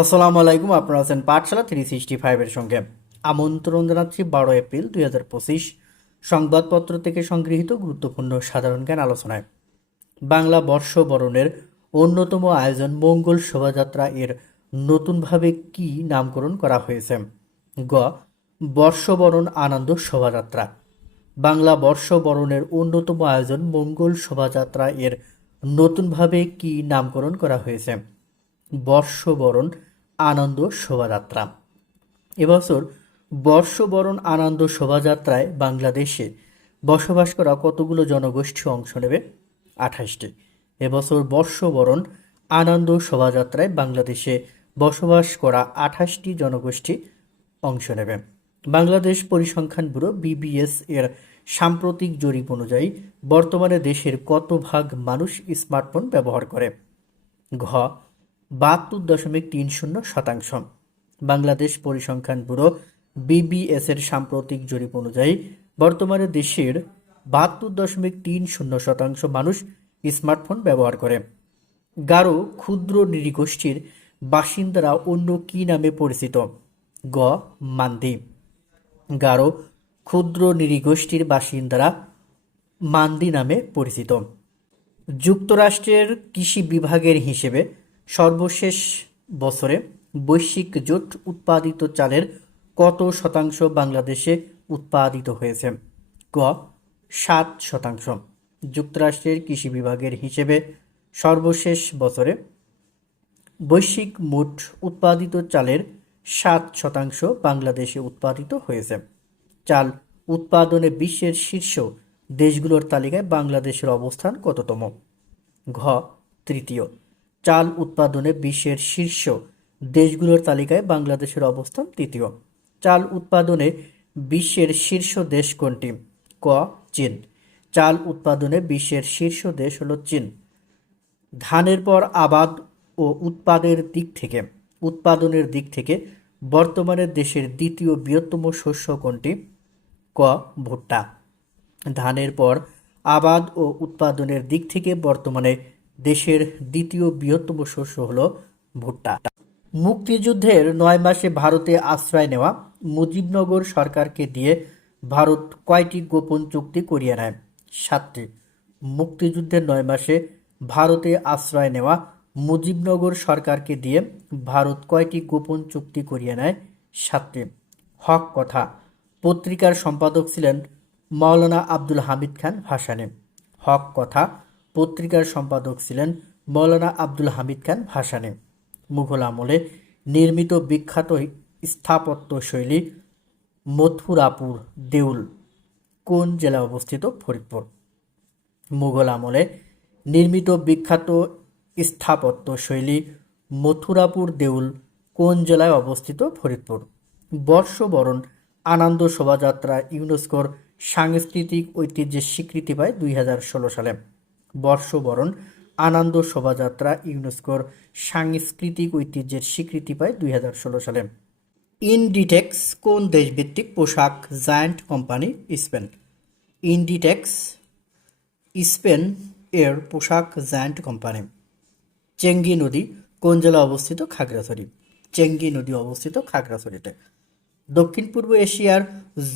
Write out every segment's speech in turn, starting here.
আসসালামু আলাইকুম, আপনারা আছেন পাঠশালা থ্রি সিক্সটি ফাইভের সঙ্গে। আমন্ত্রণ জানাচ্ছি বারো এপ্রিল দুই হাজার পঁচিশ, সংবাদপত্র থেকে সংগৃহীত গুরুত্বপূর্ণ সাধারণ জ্ঞান আলোচনায়। বাংলা বর্ষবরণের অন্যতম আয়োজন মঙ্গল শোভাযাত্রা এর নতুনভাবে কি নামকরণ করা হয়েছে? গ, বর্ষবরণ আনন্দ শোভাযাত্রা। বাংলা বর্ষবরণের অন্যতম আয়োজন মঙ্গল শোভাযাত্রা এর নতুনভাবে কি নামকরণ করা হয়েছে? বর্ষবরণ আনন্দ শোভাযাত্রা। এবছর বর্ষবরণ আনন্দ শোভাযাত্রায় বাংলাদেশে বসবাস করা কতগুলো জনগোষ্ঠী অংশ নেবে? আঠাশটি। এবছর বর্ষবরণ আনন্দ শোভাযাত্রায় বাংলাদেশে বসবাস করা আঠাশটি জনগোষ্ঠী অংশ নেবে। বাংলাদেশ পরিসংখ্যান ব্যুরো বিবিএস এর সাম্প্রতিক জরিপ অনুযায়ী বর্তমানে দেশের কত ভাগ মানুষ স্মার্টফোন ব্যবহার করে? ঘ বাহাত্তর দশমিক তিন শূন্য শতাংশ। বাংলাদেশ পরিসংখ্যান ব্যুরো বিবিএস এর সাম্প্রতিক জরিপ অনুযায়ী, বর্তমানে দেশের বাহাত্তর দশমিক তিন শূন্য শতাংশ মানুষ স্মার্টফোন ব্যবহার করে। গারো ক্ষুদ্র নৃগোষ্ঠীর বাসিন্দারা অন্য কি নামে পরিচিত? গ. মান্দি। গারো ক্ষুদ্র নৃগোষ্ঠীর বাসিন্দারা মান্দি নামে পরিচিত। যুক্তরাষ্ট্রের কৃষি বিভাগের হিসেবে সর্বশেষ বছরে বৈশ্বিক জোট উৎপাদিত চালের কত শতাংশ বাংলাদেশে উৎপাদিত হয়েছে? গ সাত শতাংশ। যুক্তরাষ্ট্রের কৃষি বিভাগের হিসেবে সর্বশেষ বছরে বৈশ্বিক মোট উৎপাদিত চালের সাত শতাংশ বাংলাদেশে উৎপাদিত হয়েছে। চাল উৎপাদনে বিশ্বের শীর্ষ দেশগুলোর তালিকায় বাংলাদেশের অবস্থান কততম? ঘ, তৃতীয়। চাল উৎপাদনে বিশ্বের শীর্ষ দেশগুলোর তালিকায় বাংলাদেশের অবস্থান তৃতীয়। চাল উৎপাদনে বিশ্বের শীর্ষ দেশ কোনটি? ক, চীন। চাল উৎপাদনে বিশ্বের শীর্ষ দেশ হলো চীন। ধানের পর আবাদ ও উৎপাদের দিক থেকে, উৎপাদনের দিক থেকে বর্তমানে দেশের দ্বিতীয় বৃহত্তম শস্য কোনটি? ক, ভুট্টা। ধানের পর আবাদ ও উৎপাদনের দিক থেকে বর্তমানে দেশের দ্বিতীয় বৃহত্তম শস্য হল ভুট্টা। মুক্তিযুদ্ধের নয় মাসে ভারতে আশ্রয় নেওয়া মুজিবনগর সরকারকে দিয়ে ভারত কয়টি গোপন চুক্তি করিয়ে নেয়? সাতটি। মুক্তিযুদ্ধের নয় মাসে ভারতে আশ্রয় নেওয়া মুজিবনগর সরকারকে দিয়ে ভারত কয়টি গোপন চুক্তি করিয়ে নেয়? সাতটি। হক কথা। পত্রিকার সম্পাদক ছিলেন মাওলানা আব্দুল হামিদ খান ভাসানী হক কথা। পত্রিকার সম্পাদক ছিলেন মৌলানা আব্দুল হামিদ খান ভাসানে। মুঘল আমলে নির্মিত বিখ্যাত স্থাপত্য শৈলী মথুরাপুর দেউল কোন জেলায় অবস্থিত? ফরিদপুর। মুঘল আমলে নির্মিত বিখ্যাত স্থাপত্য শৈলী মথুরাপুর দেউল কোন জেলায় অবস্থিত? ফরিদপুর। বর্ষবরণ আনন্দ শোভাযাত্রা ইউনেস্কোর সাংস্কৃতিক ঐতিহ্যের স্বীকৃতি পায় দুই হাজার ষোলো সালে। বর্ষবরণ, আনন্দ শোভাযাত্রা, ইউনেস্কোর সাংস্কৃতিক ঐতিহ্যের স্বীকৃতি পায় দুই হাজার ষোলো সালে। ইনডিটেক্স কোন দেশভিত্তিক পোশাক giant company? Spain. Inditex, Spain এর পোশাক জায়ান্ট কোম্পানি। চেঙ্গি নদী কোন জেলায় অবস্থিত? খাগড়াছড়ি। চেঙ্গি নদী অবস্থিত খাগড়াছড়িতে। দক্ষিণ পূর্ব এশিয়ার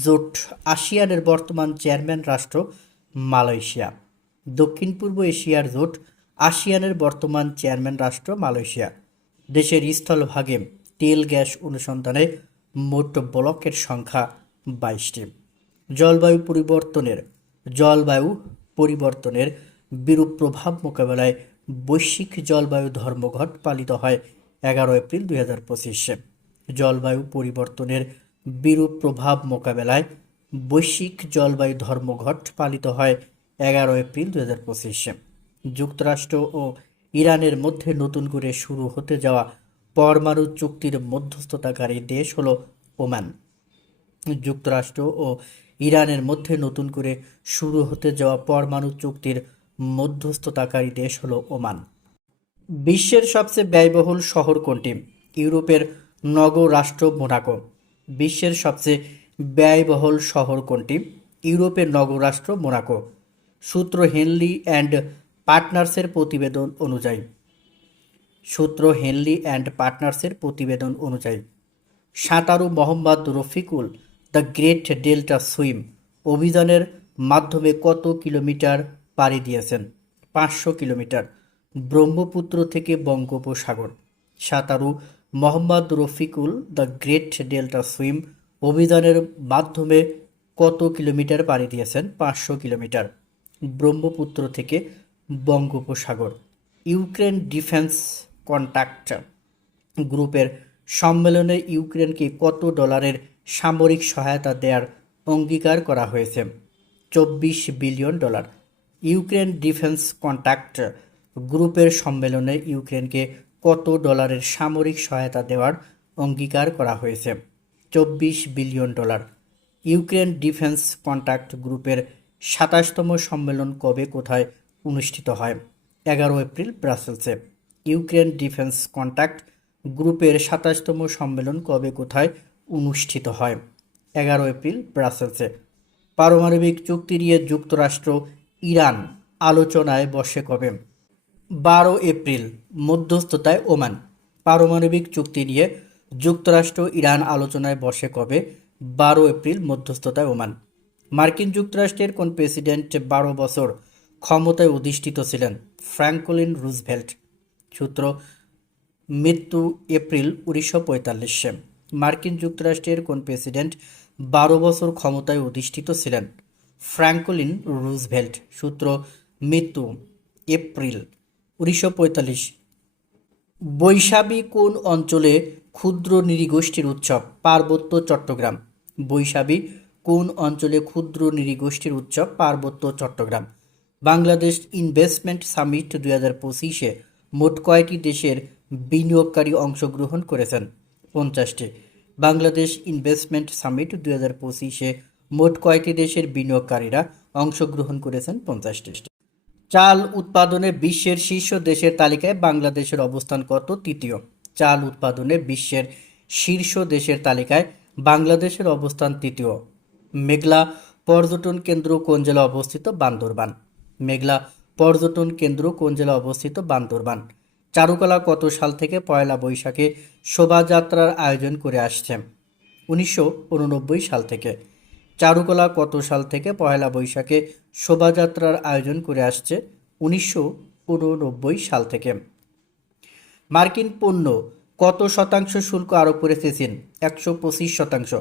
জোট, আসিয়ানের বর্তমান চেয়ারম্যান রাষ্ট্র মালয়েশিয়া। দক্ষিণ পূর্ব এশিয়ার জোট আসিয়ানের বর্তমান চেয়ারম্যান রাষ্ট্র মালয়েশিয়া। দেশের স্থলভাগে তেল গ্যাস অনুসন্ধানে মোট ব্লকের সংখ্যা বাইশটি। জলবায়ু পরিবর্তনের জলবায়ু পরিবর্তনের বিরূপ প্রভাব মোকাবেলায় বৈশ্বিক জলবায়ু ধর্মঘট পালিত হয় এগারো এপ্রিল দুই হাজার পঁচিশে। জলবায়ু পরিবর্তনের বিরূপ প্রভাব মোকাবেলায় বৈশ্বিক জলবায়ু ধর্মঘট পালিত হয় এগারো এপ্রিল দু হাজার পঁচিশে। যুক্তরাষ্ট্র ও ইরানের মধ্যে নতুন করে শুরু হতে যাওয়া পরমাণু চুক্তির মধ্যস্থতাকারী দেশ হল ওমান। যুক্তরাষ্ট্র ও ইরানের মধ্যে নতুন করে শুরু হতে যাওয়া পরমাণু চুক্তির মধ্যস্থতাকারী দেশ হল ওমান। বিশ্বের সবচেয়ে ব্যয়বহুল শহর কোনটি? ইউরোপের নগর রাষ্ট্র মোনাকো। বিশ্বের সবচেয়ে ব্যয়বহুল শহর কোনটি? ইউরোপের নগর রাষ্ট্র মোনাকো। সূত্র হেনলি অ্যান্ড পার্টনার্সের প্রতিবেদন অনুযায়ী। সূত্র হেনলি অ্যান্ড পার্টনার্সের প্রতিবেদন অনুযায়ী, সাঁতারু Mohammad Rafiqul the great delta swim অভিযানের মাধ্যমে কত কিলোমিটার পাড়ি দিয়েছেন? পাঁচশো কিলোমিটার, ব্রহ্মপুত্র থেকে বঙ্গোপসাগর। সাঁতারু Mohammad Rafiqul the great delta swim অভিযানের মাধ্যমে কত কিলোমিটার পাড়ি দিয়েছেন? পাঁচশো কিলোমিটার। ব্রহ্মপুত্র থেকে বঙ্গোপসাগর, ইউক্রেন ডিফেন্স কন্ট্যাক্ট গ্রুপের সম্মেলনে ইউক্রেনকে কত ডলারের সামরিক সহায়তা দেওয়ার অঙ্গীকার করা হয়েছে? চব্বিশ billion dollar. Ukraine defense contract গ্রুপের সম্মেলনে ইউক্রেনকে কত ডলারের সামরিক সহায়তা দেওয়ার অঙ্গীকার করা হয়েছে? চব্বিশ billion dollar. Ukraine defence contract গ্রুপের সাতাশতম সম্মেলন কবে কোথায় অনুষ্ঠিত হয়? এগারো এপ্রিল, ব্রাসেলসে। ইউক্রেন ডিফেন্স কন্ট্যাক্ট গ্রুপের সাতাশতম সম্মেলন কবে কোথায় অনুষ্ঠিত হয়? এগারো এপ্রিল, ব্রাসেলসে। পারমাণবিক চুক্তি নিয়ে যুক্তরাষ্ট্র, ইরান আলোচনায় বসে কবে? বারো এপ্রিল, মধ্যস্থতায় ওমান। পারমাণবিক চুক্তি নিয়ে যুক্তরাষ্ট্র, ইরান আলোচনায় বসে কবে? বারো এপ্রিল, মধ্যস্থতায় ওমান। মার্কিন যুক্তরাষ্ট্রের কোন প্রেসিডেন্ট বারো বছর ক্ষমতায় অধিষ্ঠিত ছিলেন? Franklin Roosevelt. সূত্র, মৃত্যু এপ্রিল উনিশশো পঁয়তাল্লিশে। মার্কিন যুক্তরাষ্ট্রের কোন প্রেসিডেন্ট বারো বছর ক্ষমতায় অধিষ্ঠিত ছিলেন? Franklin Roosevelt. সূত্র, মৃত্যু এপ্রিল উনিশশো পঁয়তাল্লিশ। বৈশাখী কোন অঞ্চলে ক্ষুদ্র নৃগোষ্ঠীর উৎসব? পার্বত্য চট্টগ্রাম। বৈশাখী কোন অঞ্চলে ক্ষুদ্র নৃগোষ্ঠীর উৎসব? পার্বত্য চট্টগ্রাম। বাংলাদেশ ইনভেস্টমেন্ট সামিট দুই হাজার পঁচিশে মোট কয়টি দেশের বিনিয়োগকারী অংশগ্রহণ করেছেন? পঞ্চাশটি। বাংলাদেশ ইনভেস্টমেন্ট সামিট দুই হাজার পঁচিশে মোট কয়টি দেশের বিনিয়োগকারীরা অংশগ্রহণ করেছেন? পঞ্চাশটি চাল উৎপাদনে বিশ্বের শীর্ষ দেশের তালিকায় বাংলাদেশের অবস্থান কত? তৃতীয়। চাল উৎপাদনে বিশ্বের শীর্ষ দেশের তালিকায় বাংলাদেশের অবস্থান তৃতীয়। মেঘলা পর্যটন কেন্দ্র কোন জেলা অবস্থিত? বান্দরবান। মেঘলা পর্যটন কেন্দ্র কোন জেলা অবস্থিত? বান্দরবান। চারুকলা কত সাল থেকে পয়লা বৈশাখে শোভাযাত্রার আয়োজন করে আসছে? উনিশশো উননব্বই সাল থেকে। চারুকলা কত সাল থেকে পয়লা বৈশাখে শোভাযাত্রার আয়োজন করে আসছে? উনিশশো উননব্বই সাল থেকে। মার্কিন পণ্য কত শতাংশ শুল্ক আরোপ করেছে চীন? একশো পঁচিশ শতাংশ।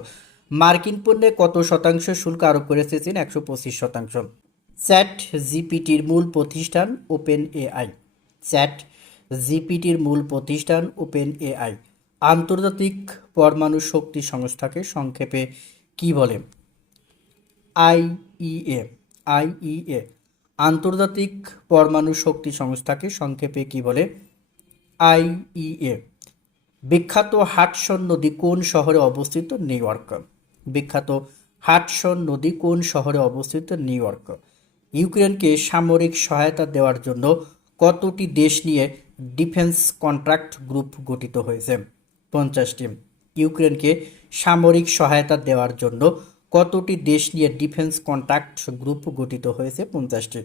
মার্কিন পণ্যে কত শতাংশ শুল্ক আরোপ করেছে চীন? একশো পঁচিশ শতাংশ। চ্যাট জিপিটির মূল প্রতিষ্ঠান ওপেন এআই চ্যাট জিপিটির মূল প্রতিষ্ঠান ওপেন এআই আন্তর্জাতিক পরমাণু শক্তি সংস্থাকে সংক্ষেপে কি বলে? আইইএ আইইএ আন্তর্জাতিক পরমাণু শক্তি সংস্থাকে সংক্ষেপে কি বলে? আইইএ বিখ্যাত হাটসন নদী কোন শহরে অবস্থিত? New York. বিখ্যাত হাটসন নদী কোন শহরে অবস্থিত? New York. ইউক্রেনকে সামরিক সহায়তা দেওয়ার জন্য কতটি দেশ নিয়ে ডিফেন্স কন্ট্রাক্ট গ্রুপ গঠিত হয়েছে? পঞ্চাশটি। ইউক্রেনকে সামরিক সহায়তা দেওয়ার জন্য কতটি দেশ নিয়ে ডিফেন্স কন্ট্রাক্ট গ্রুপ গঠিত হয়েছে? পঞ্চাশটি।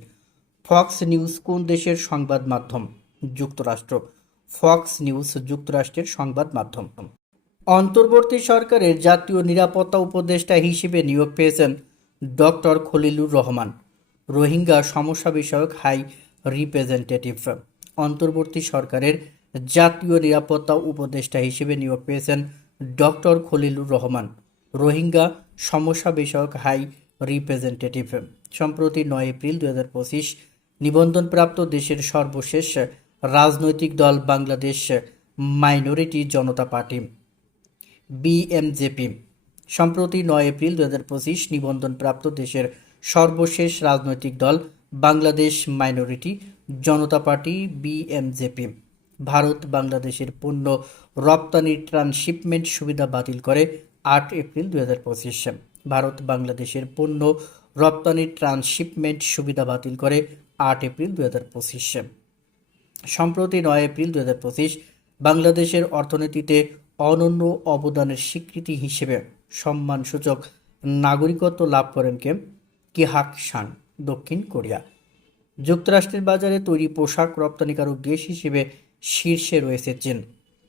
ফক্স নিউজ কোন দেশের সংবাদ মাধ্যম? যুক্তরাষ্ট্র। ফক্স নিউজ যুক্তরাষ্ট্রের সংবাদ মাধ্যম। অন্তর্বর্তী সরকারের জাতীয় নিরাপত্তা উপদেষ্টা হিসেবে নিয়োগ পেয়েছেন ডক্টর খলিলুর রহমান। রোহিঙ্গা সমস্যা বিষয়ক হাই রিপ্রেজেন্টেটিভ অন্তর্বর্তী সরকারের জাতীয় নিরাপত্তা উপদেষ্টা হিসেবে নিয়োগ পেয়েছেন ডক্টর খলিলুর রহমান। রোহিঙ্গা সমস্যা বিষয়ক হাই রিপ্রেজেন্টেটিভ সম্প্রতি নয় এপ্রিল দু হাজার পঁচিশ নিবন্ধনপ্রাপ্ত দেশের সর্বশেষ রাজনৈতিক দল Bangladesh minority Janata party BMJP সম্প্রতি নয় এপ্রিল দু হাজার পঁচিশ নিবন্ধনপ্রাপ্ত দেশের সর্বশেষ রাজনৈতিক দল Bangladesh minority Janata party BMJP Bharat বাংলাদেশের পণ্য রপ্তানি ট্রান্সশিপমেন্ট সুবিধা বাতিল করে আট এপ্রিল দু হাজার পঁচিশ। ভারত বাংলাদেশের পণ্য রপ্তানি ট্রান্সশিপমেন্ট সুবিধা বাতিল করে আট এপ্রিল দু হাজার পঁচিশ। সম্প্রতি নয় এপ্রিল দু হাজার পঁচিশ বাংলাদেশের অর্থনীতিতে অনন্য অবদানের স্বীকৃতি হিসেবে সম্মানসূচক নাগরিকত্ব লাভ করেন কে? কিহাক শান, দক্ষিণ কোরিয়া। যুক্তরাষ্ট্রের বাজারে তৈরি পোশাক রপ্তানিকারক দেশ হিসেবে শীর্ষে রয়েছে চীন।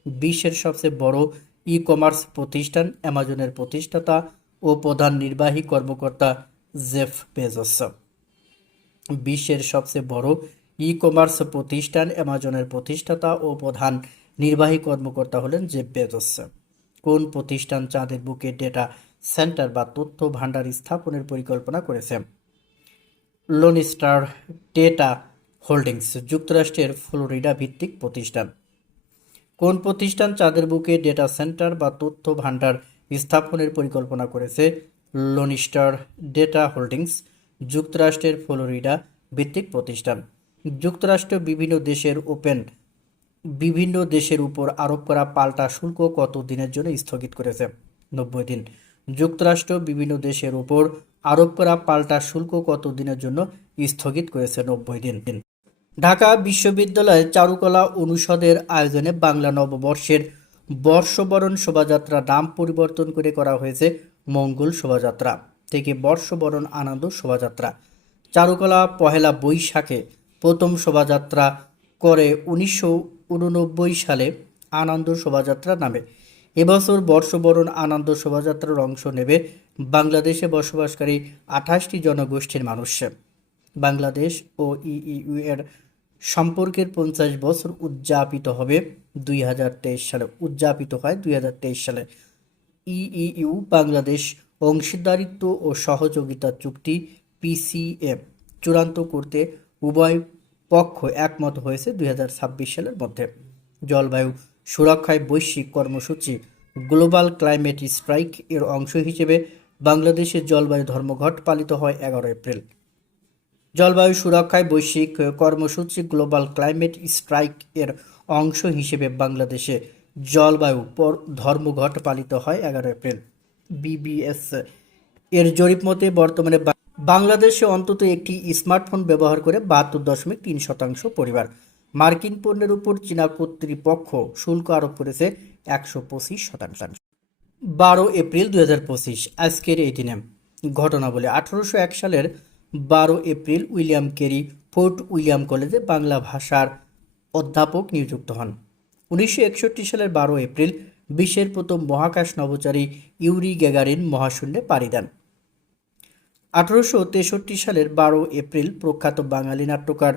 বিশ্বের সবচেয়ে বড় ই কমার্স প্রতিষ্ঠান অ্যামাজনের প্রতিষ্ঠাতা ও প্রধান নির্বাহী কর্মকর্তা জেফ বেজোস। বিশ্বের সবচেয়ে বড় ই কমার্স প্রতিষ্ঠান অ্যামাজনের প্রতিষ্ঠাতা ও প্রধান নির্বাহী কর্মকর্তা হলেন জেফ বেজোস কোন প্রতিষ্ঠান চাঁদের বুকে ডেটা সেন্টার বা তথ্য ভাণ্ডার স্থাপনের পরিকল্পনা করেছে? লোনিস্টার ডেটা হোল্ডিংস, যুক্তরাষ্ট্রের ফ্লোরিডা ভিত্তিক প্রতিষ্ঠান। কোন প্রতিষ্ঠান চাঁদের বুকে ডেটা সেন্টার বা তথ্য ভাণ্ডার স্থাপনের পরিকল্পনা করেছে? লোনিস্টার ডেটা হোল্ডিংস, যুক্তরাষ্ট্রের ফ্লোরিডা ভিত্তিক প্রতিষ্ঠান। যুক্তরাষ্ট্র বিভিন্ন দেশের ওপেন বিভিন্ন দেশের উপর আরোপ করা পাল্টা শুল্ক কত দিনের জন্য স্থগিত করেছে? নব্বই দিন। যুক্তরাষ্ট্র বিভিন্ন দেশের উপর আরোপ করা পাল্টা শুল্ক কত দিনের জন্য স্থগিত করেছে নব্বই দিন। ঢাকা বিশ্ববিদ্যালয়ের চারুকলা অনুষদের আয়োজনে বাংলা নববর্ষের বর্ষবরণ শোভাযাত্রা নাম পরিবর্তন করে করা হয়েছে মঙ্গল শোভাযাত্রা থেকে বর্ষবরণ আনন্দ শোভাযাত্রা। চারুকলা পহেলা বৈশাখে প্রথম শোভাযাত্রা করে উনিশশো উননব্বই সালে আনন্দ শোভাযাত্রা নামে। এবছর বর্ষবরণ আনন্দ শোভাযাত্রার অংশ নেবে বাংলাদেশে বসবাসকারী আঠাশটি জনগোষ্ঠীর মানুষ। বাংলাদেশ ও ইইউ এর সম্পর্কের পঞ্চাশ বছর উদযাপিত হবে দুই হাজার তেইশ সালে। উদযাপিত হয় দুই হাজার তেইশ সালে। ইইউ বাংলাদেশ অংশীদারিত্ব ও সহযোগিতা চুক্তি পিসিএম চূড়ান্ত করতে উভয় পক্ষ একমত হয়েছে দুই হাজার ছাব্বিশ সালের মধ্যে। জলবায়ু সুরক্ষায় বৈশ্বিক কর্মসূচি, গ্লোবাল ক্লাইমেট স্ট্রাইক এর অংশ হিসেবে বাংলাদেশের জলবায়ু ধর্মঘট পালিত হয় এগারো এপ্রিল। জলবায়ু সুরক্ষায় বৈশ্বিক কর্মসূচি, গ্লোবাল ক্লাইমেট স্ট্রাইক এর অংশ হিসেবে বাংলাদেশে জলবায়ু ধর্মঘট পালিত হয় এগারো এপ্রিল। বিবিএস এর জরিপ মতে বর্তমানে বাংলাদেশে অন্তত একটি স্মার্টফোন ব্যবহার করে বাহাত্তর দশমিক তিন শতাংশ পরিবার। মার্কিন পণ্যের উপর চীনা কর্তৃপক্ষ শুল্ক আরোপ করেছে একশো পঁচিশ শতাংশ। বারো এপ্রিল দুই হাজার পঁচিশ, আজকের এই দিনে। ঘটনাবলী, আঠারোশো এক সালের বারো April William Carey Fort William কলেজে বাংলা ভাষার অধ্যাপক নিযুক্ত হন। উনিশশো একষট্টি সালের বারো এপ্রিল, বিশ্বের প্রথম মহাকাশ নভোচারী ইউরি গ্যাগারিন মহাশূন্যে পাড়ি দেন। আঠারোশো তেষট্টি সালের বারো এপ্রিল প্রখ্যাত বাঙালি নাট্যকার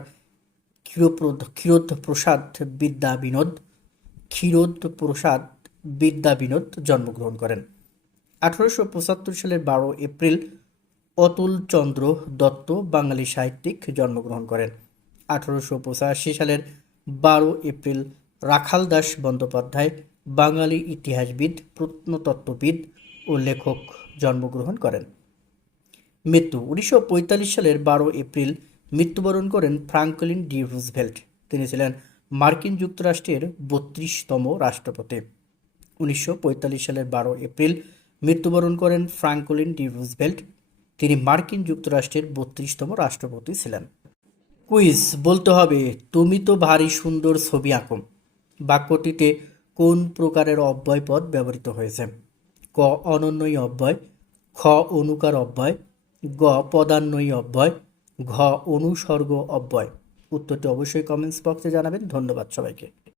ক্ষীরপ্রদ ক্ষীরোদ প্রসাদ বিদ্যা বিনোদ ক্ষীরোদ প্রসাদ বিদ্যা বিনোদ জন্মগ্রহণ করেন। আঠারোশো পঁচাত্তর সালের বারো এপ্রিল অতুল চন্দ্র দত্ত বাঙালি সাহিত্যিক জন্মগ্রহণ করেন। আঠারোশো পঁচাশি সালের বারো এপ্রিল রাখাল দাস বন্দ্যোপাধ্যায় বাঙালি ইতিহাসবিদ, প্রত্নতত্ত্ববিদ ও লেখক জন্মগ্রহণ করেন। মৃত্যু। উনিশশো পঁয়তাল্লিশ সালের বারো এপ্রিল মৃত্যুবরণ করেন ফ্রাঙ্কলিন ডি রুজভেল্ট। তিনি ছিলেন মার্কিন যুক্তরাষ্ট্রের বত্রিশতম রাষ্ট্রপতি। উনিশশো পঁয়তাল্লিশ সালের বারো এপ্রিল মৃত্যুবরণ করেন ফ্রাঙ্কলিন ডি রুজভেল্ট। তিনি মার্কিন যুক্তরাষ্ট্রের বত্রিশতম রাষ্ট্রপতি ছিলেন। কুইজ, বলতে হবে, তুমি তো ভারী সুন্দর ছবি আঁকো। বাক্যটিতে কোন প্রকারের অব্যয় পদ ব্যবহৃত হয়েছে? ক, অনন্যই অব্যয়, খ, অনুকার অব্যয় গ পদান্নয়ী অব্যয় ঘ অনুসর্গ অব্যয়। উত্তরটি অবশ্যই কমেন্টস বক্সে জানাবেন। ধন্যবাদ সবাইকে।